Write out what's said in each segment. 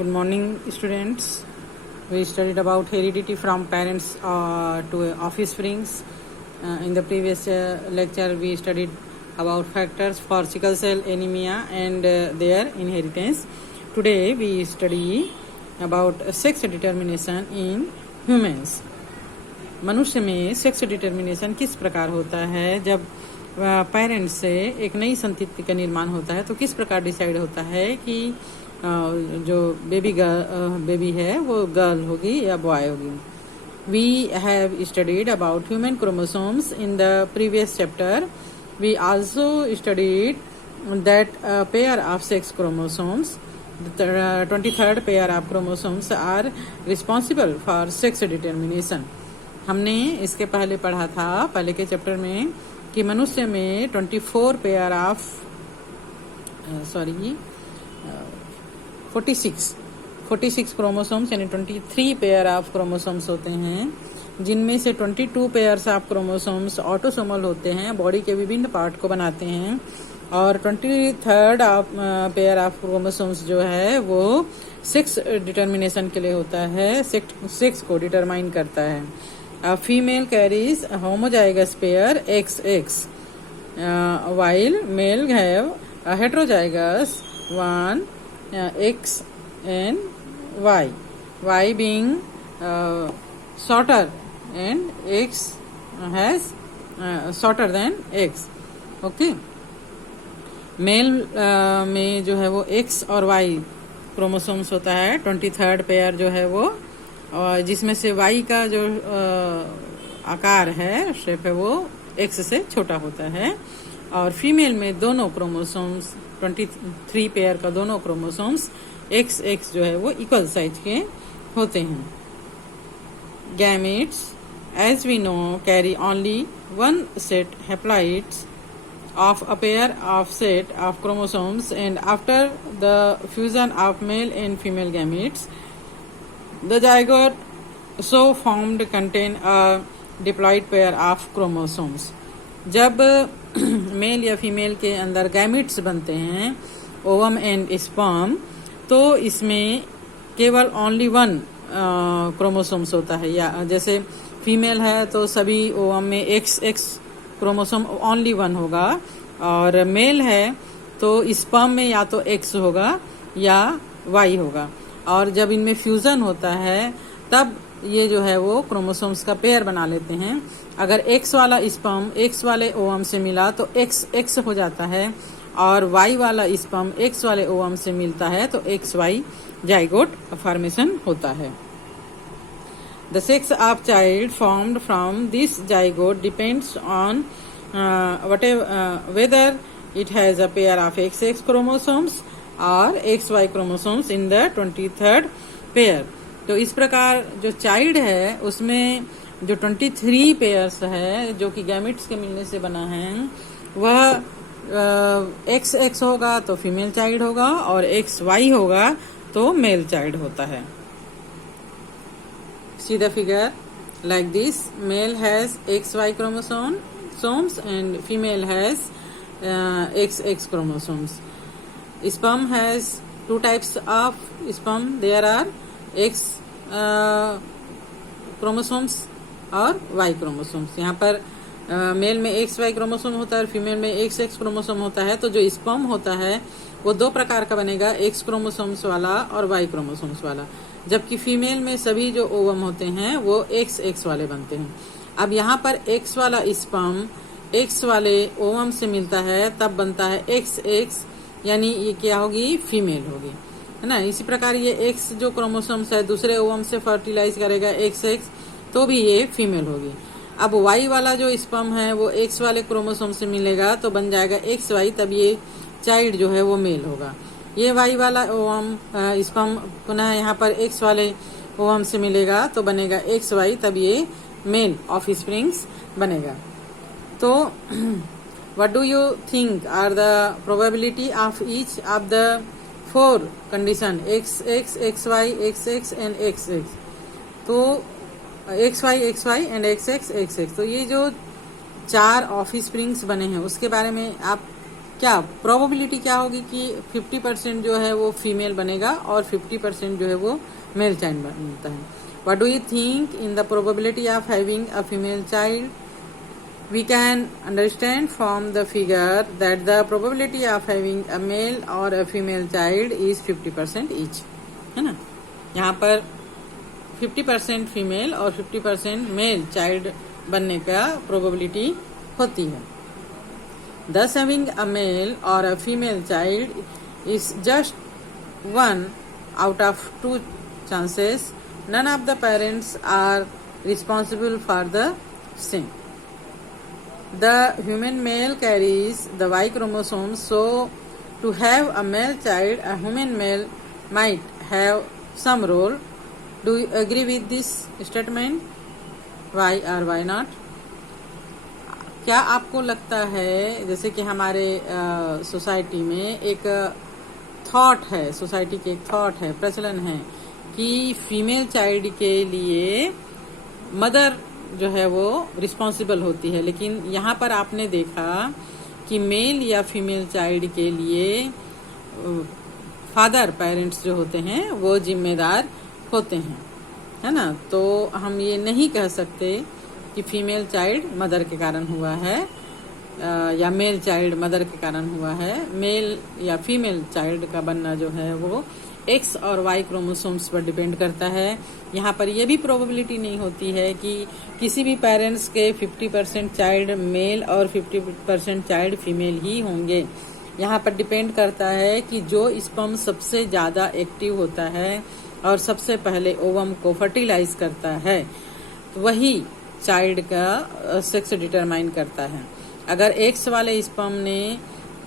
Good morning, students. We studied about heredity from parents to offsprings. In the previous lecture, we studied about factors for sickle cell anemia and their inheritance. Today, we study about sex determination in humans. मनुष्य में sex determination किस प्रकार होता है? जब parents से एक नई संतति का निर्माण होता है तो किस प्रकार डिसाइड होता है कि जो बेबी है वो गर्ल होगी या बॉय होगी. We have studied about human chromosomes in the previous chapter. We also studied that pair of sex chromosomes, the 23rd pair of chromosomes are responsible for sex determination. हमने इसके पहले पढ़ा था पहले के चैप्टर में कि मनुष्य में 24 पेयर ऑफ 46 क्रोमोसोम्स यानी 23 पेयर ऑफ क्रोमोसोम्स होते हैं, जिनमें से 22 पेयर्स ऑफ क्रोमोसोम्स ऑटोसोमल होते हैं, बॉडी के विभिन्न पार्ट को बनाते हैं, और 23rd पेयर ऑफ क्रोमोसोम्स जो है वो सेक्स डिटर्मिनेशन के लिए होता है, सेक्स को डिटरमाइन करता है. Female carries homozygous pair XX, while male have a heterozygous one X and Y being shorter and X has shorter than X. Okay. Male में जो है वो X और Y क्रोमोसोम्स होता है. 23rd पेयर जो है वो जिसमें से Y का जो आकार है, शेप है, वो X से छोटा होता है. और फीमेल में दोनों क्रोमोसोम्स 23 पेयर का दोनों क्रोमोसोम्स XX जो है वो इक्वल साइज के होते हैं. Gametes as we know carry only one set haploids of a pair of set of chromosomes, and after the fusion of male and female gametes, the zygote so formed contain a diploid pair of chromosomes. जब mail या female के अंदर gametes बनते हैं, ovum and sperm, तो इसमें केवल only one chromosomes होता है. या जैसे फीमेल है तो सभी ओवम में XX क्रोमोसोम ओनली वन होगा, और मेल है तो स्पर्म में या तो X होगा या Y होगा. और जब इनमें फ्यूजन होता है तब ये जो है वो क्रोमोसोम्स का पेयर बना लेते हैं. अगर X वाला स्पर्म X वाले ओवम से मिला तो XX हो जाता है, और Y वाला स्पर्म X वाले ओवम से मिलता है तो XY जाइगोट फॉर्मेशन होता है. The sex of child formed from this zygote depends on whether it has a pair of XX chromosomes or XY chromosomes in the 23rd pair. तो इस प्रकार जो चाइल्ड है उसमें जो 23 पेयर्स है जो कि गैमेट्स के मिलने से बना है, वह XX होगा तो फीमेल चाइल्ड होगा, और XY होगा तो मेल चाइल्ड होता है. See the figure like this. Male has XY chromosomes and female has XX chromosomes. Sperm has two types of sperm. There are X chromosomes और Y chromosomes. यहाँ पर mail में XY क्रोमोसोम होता है और female में XX क्रोमोसोम होता है. तो जो स्पर्म होता है वो दो प्रकार का बनेगा, X क्रोमोसोम्स वाला और Y क्रोमोसोम्स वाला, जबकि फीमेल में सभी जो ओवम होते हैं वो XX वाले बनते हैं. अब यहाँ पर X वाला स्पर्म X वाले ओवम से मिलता है तब बनता है XX, यानी ये क्या होगी, फीमेल होगी, है ना. इसी प्रकार ये X जो क्रोमोसोम्स है दूसरे ओवम से फर्टिलाइज करेगा XX, तो भी ये फीमेल होगी. अब Y वाला जो स्पर्म है वो X वाले क्रोमोसोम से मिलेगा तो बन जाएगा XY, तब ये चाइल्ड जो है वो मेल होगा. ये Y वाला ओवम स्पर्म पुनः यहाँ पर X वाले ओवम से मिलेगा तो बनेगा XY, तब ये मेल ऑफस्प्रिंग्स बनेगा. तो what do you think are the probability of each of the 4 condition XX, XY, XX and XX? तो XY, XY and XX, XX. तो ये जो 4 ऑफस्प्रिंग्स बने हैं उसके बारे में आप क्या प्रोबेबिलिटी क्या होगी कि 50% जो है वो फीमेल बनेगा और 50% जो है वो मेल चाइल्ड बनता है. What do you think in the probability of having a female child? We can understand from the figure that the probability of having a male or a female child is 50% each, है ना. यहाँ पर 50% female और 50% male child बनने का probability होती है. Thus having a male or a female child is just one out of two chances. None of the parents are responsible for the same. The human male carries the Y chromosome, so to have a male child, a human male might have some role. Do you agree with this statement? Why or why not? क्या आपको लगता है, जैसे कि हमारे society में एक thought है, सोसाइटी के एक थॉट है, प्रचलन है कि फीमेल चाइल्ड के लिए मदर जो है वो रिस्पॉन्सिबल होती है, लेकिन यहाँ पर आपने देखा कि मेल या फीमेल चाइल्ड के लिए फादर पेरेंट्स जो होते हैं वो जिम्मेदार होते हैं, है ना. तो हम ये नहीं कह सकते कि फीमेल चाइल्ड मदर के कारण हुआ है या मेल चाइल्ड मदर के कारण हुआ है. मेल या फीमेल चाइल्ड का बनना जो है वो एक्स और वाई क्रोमोसोम्स पर डिपेंड करता है. यहाँ पर यह भी प्रोबेबिलिटी नहीं होती है कि किसी भी पेरेंट्स के 50% चाइल्ड मेल और 50% चाइल्ड फीमेल ही होंगे. यहाँ पर डिपेंड करता है कि जो स्पर्म सबसे ज्यादा एक्टिव होता है और सबसे पहले ओवम को फर्टिलाइज करता है, तो वही चाइल्ड का सेक्स डिटरमाइन करता है. अगर एक्स वाले स्पर्म ने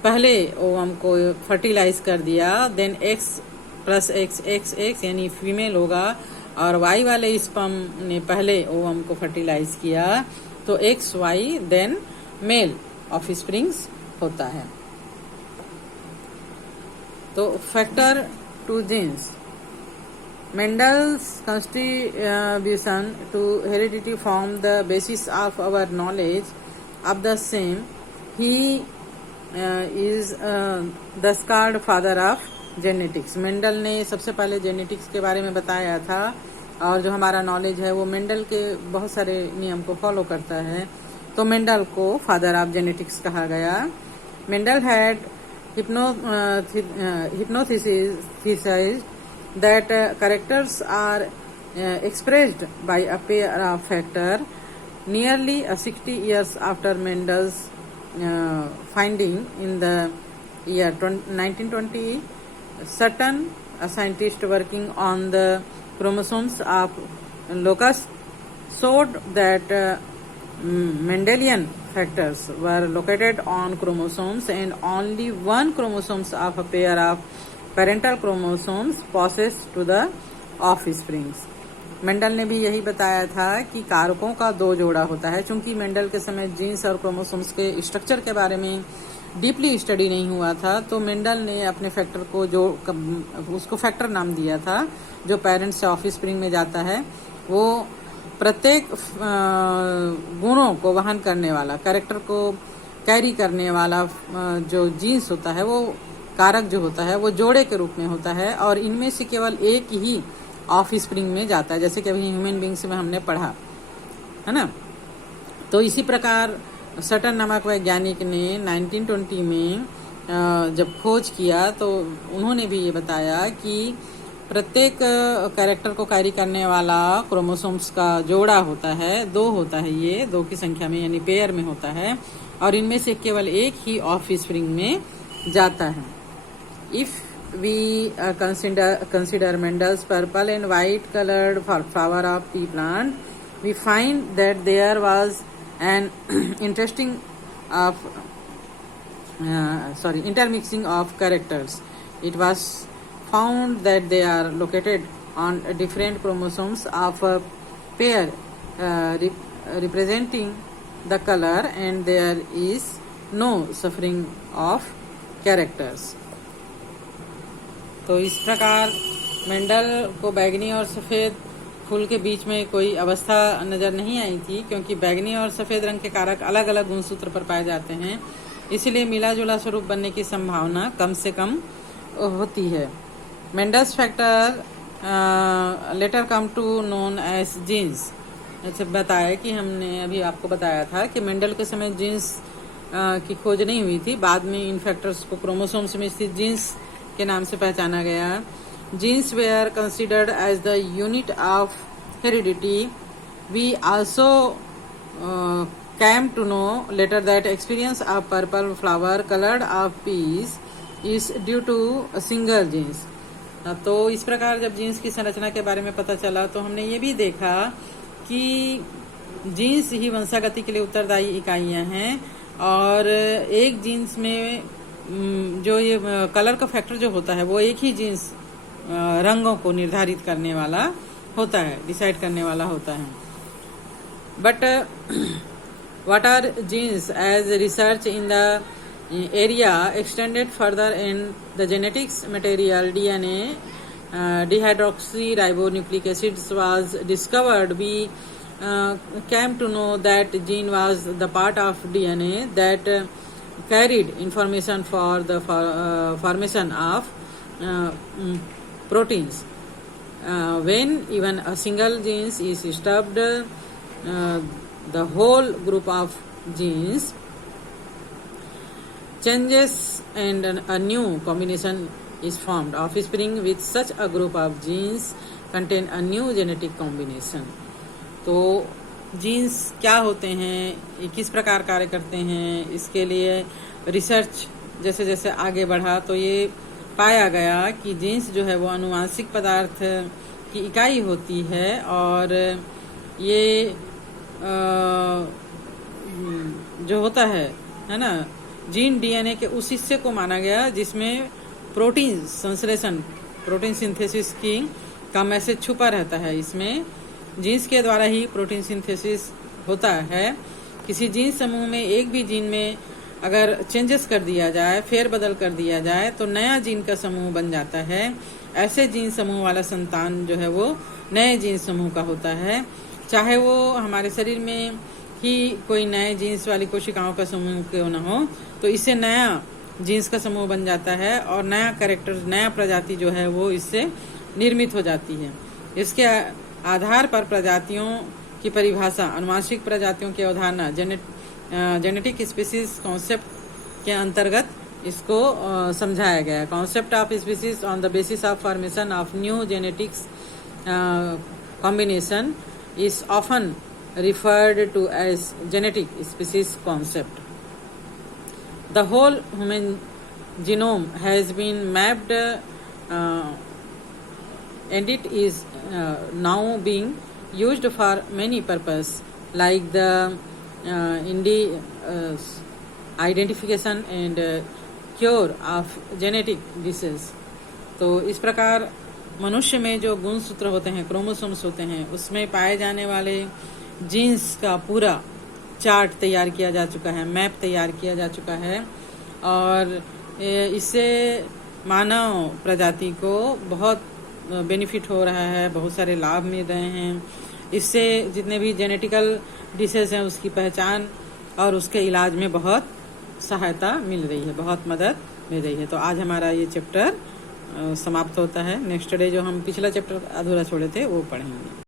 पहले ओवम को फर्टिलाइज कर दिया, then X plus X X X यानी फीमेल होगा, और वाई वाले स्पर्म ने पहले ओवम को फर्टिलाइज किया तो X Y then male offsprings होता है. तो factor to genes. Mendel's contribution to heredity formed the basis of our knowledge of the same. He is the scarred father of genetics. Mendel ने सबसे पहले genetics के बारे में बताया था, और जो हमारा नॉलेज है वो मेंडल के बहुत सारे नियम को फॉलो करता है, तो मेंडल को फादर ऑफ जेनेटिक्स कहा गया. Mendel had hypothesized that characters are expressed by a pair of factors. Nearly 60 years after Mendel's finding in the year 1920, certain scientists working on the chromosomes of locusts showed that Mendelian factors were located on chromosomes, and only one chromosomes of a pair of parental chromosomes passes to the offsprings. Mendel ने भी यही बताया था कि कारकों का दो जोड़ा होता है. चूंकि मेंडल के समय जीन्स और क्रोमोसोम्स के स्ट्रक्चर के बारे में डीपली स्टडी नहीं हुआ था, तो मेंडल ने अपने फैक्टर को जो उसको फैक्टर नाम दिया था जो पेरेंट्स से ऑफस्प्रिंग में जाता है, वो प्रत्येक गुणों को वहन करने वाला, कैरेक्टर को कैरी करने वाला जो जीन्स होता है, वो कारक जो होता है वो जोड़े के रूप में होता है, और इनमें से केवल एक ही ऑफ स्प्रिंग में जाता है, जैसे कि अभी ह्यूमन बींग्स में हमने पढ़ा है ना. तो इसी प्रकार सटन नामक वैज्ञानिक ने 1920 में जब खोज किया तो उन्होंने भी ये बताया कि प्रत्येक कैरेक्टर को कैरी करने वाला क्रोमोसोम्स का जोड़ा होता है, दो होता है, ये दो की संख्या में यानी पेयर में होता है, और इनमें से केवल एक ही ऑफ स्प्रिंग में जाता है. If we consider Mendel's purple and white colored flower of pea plant, we find that there was an interesting intermixing of characters. It was found that they are located on different chromosomes of a pair representing the color, and there is no suffering of characters. तो इस प्रकार Mendel को बैगनी और सफ़ेद फूल के बीच में कोई अवस्था नज़र नहीं आई थी, क्योंकि बैगनी और सफ़ेद रंग के कारक अलग अलग गुणसूत्र पर पाए जाते हैं, इसलिए मिला जुला स्वरूप बनने की संभावना कम से कम होती है। Mendel's factor later come to known as genes. अच्छा, बताया कि हमने अभी आपको बताया था कि मेंडल के समय जीन्स की खोज नहीं हुई थी, बाद में इन फैक्टर्स को क्रोमोसोम्स में स्थित जीन्स के नाम से पहचाना गया। Genes were considered as the unit of heredity. We also came to know later that experience of purple flower colored of peas is due to a single genes। तो इस प्रकार जब जीन्स की संरचना के बारे में पता चला तो हमने ये भी देखा कि जीन्स ही वंशागति के लिए उत्तरदायी इकाइयां हैं और एक जीन्स में जो ये कलर का फैक्टर जो होता है वो एक ही जीन्स रंगों को निर्धारित करने वाला होता है, डिसाइड करने वाला होता है। But what are genes? As research in the area extended further in the genetics material DNA dehydroxyribonucleic acids was discovered, we came to know that gene was the part of DNA that carried information for the formation of proteins. When even a single gene is disturbed, the whole group of genes changes and a new combination is formed. Offspring with such a group of genes contain a new genetic combination। तो jeans क्या होते हैं, किस प्रकार कार्य करते हैं, इसके लिए रिसर्च जैसे जैसे आगे बढ़ा तो ये पाया गया कि जीन्स जो है वो आनुवांशिक पदार्थ की इकाई होती है और ये जो होता है ना, जीन डीएनए के उस हिस्से को माना गया जिसमें प्रोटीन संश्लेषण, प्रोटीन सिंथेसिस की का मैसेज छुपा रहता है। इसमें जीन्स के द्वारा ही प्रोटीन सिंथेसिस होता है। किसी जीन समूह में एक भी जीन में अगर चेंजेस कर दिया जाए, फेर बदल कर दिया जाए तो नया जीन का समूह बन जाता है। ऐसे जीन समूह वाला संतान जो है वो नए जीन समूह का होता है। चाहे वो हमारे शरीर में ही कोई नए जीन्स वाली कोशिकाओं का समूह क्यों न हो, तो इससे नया जीन्स का समूह बन जाता है और नया कैरेक्टर, नया प्रजाति जो है वो इससे निर्मित हो जाती है। इसके आधार पर प्रजातियों की परिभाषा, आनुवांशिक प्रजातियों की अवधारणा जेनेटिक स्पीसीज कॉन्सेप्ट के अंतर्गत इसको समझाया गया। Concept of species on the basis of formation of new genetics combination is often referred to as genetic species concept. The whole human genome has been mapped and it is now being used for many purposes like the identification and cure of genetic disease। तो इस प्रकार मनुष्य में जो गुणसूत्र होते हैं, chromosomes होते हैं, उसमें पाए जाने वाले जीन्स का पूरा चार्ट तैयार किया जा चुका है, मैप तैयार किया जा चुका है और इससे मानव प्रजाति को बहुत बेनिफिट हो रहा है, बहुत सारे लाभ मिल रहे हैं। इससे जितने भी जेनेटिकल डिसीज हैं उसकी पहचान और उसके इलाज में बहुत सहायता मिल रही है, बहुत मदद मिल रही है। तो आज हमारा ये चैप्टर समाप्त होता है। नेक्स्ट डे जो हम पिछला चैप्टर अधूरा छोड़े थे वो पढ़ेंगे।